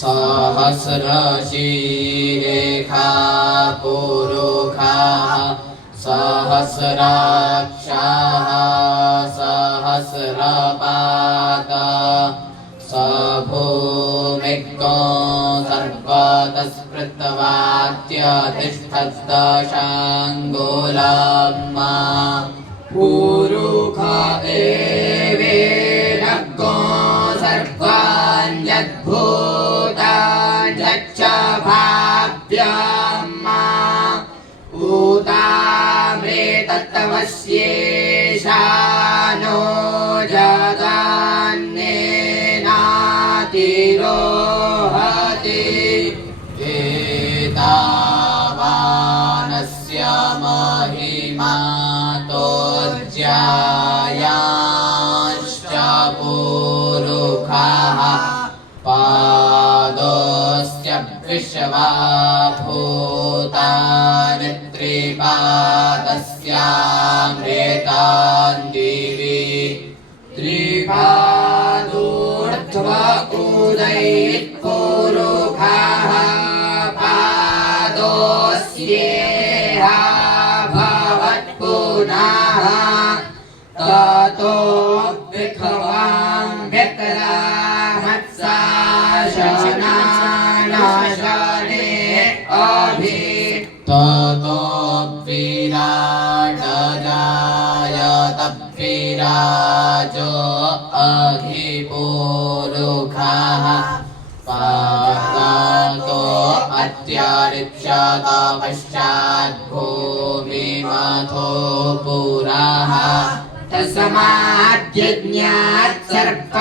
सहस्रशीरेखा पुरुखाः सहस्राक्षाः सहस्रपादा स भूमिको सर्वतस्पृतवात्यतिष्ठद्दशाङ्गुलम् पुरुखा एवेरग्गो सर्वाण्यद्भूतान् यच्च भाव्यम् ऊतामृतत्वस्येषानो जगान्नेनातिरोहति एतावानस्य महिमा तोज्यायाश्च पुरुखाः पादोऽस्य विश्वभूतानि त्रिपादस्यामृतान् दिवि त्रिपादोर्ध्वकुदैत्पुरुखाः पादोऽस्येह भवत्पुनः ततो विखवां व्यक्रामत्साशनाशने अभि ततो विराटजायत विराजो अधिपुरुषः पादतो अत्यारिच्यत पश्चाद्भूमिमथो पुरः तस्माद्यज्ञात् सर्प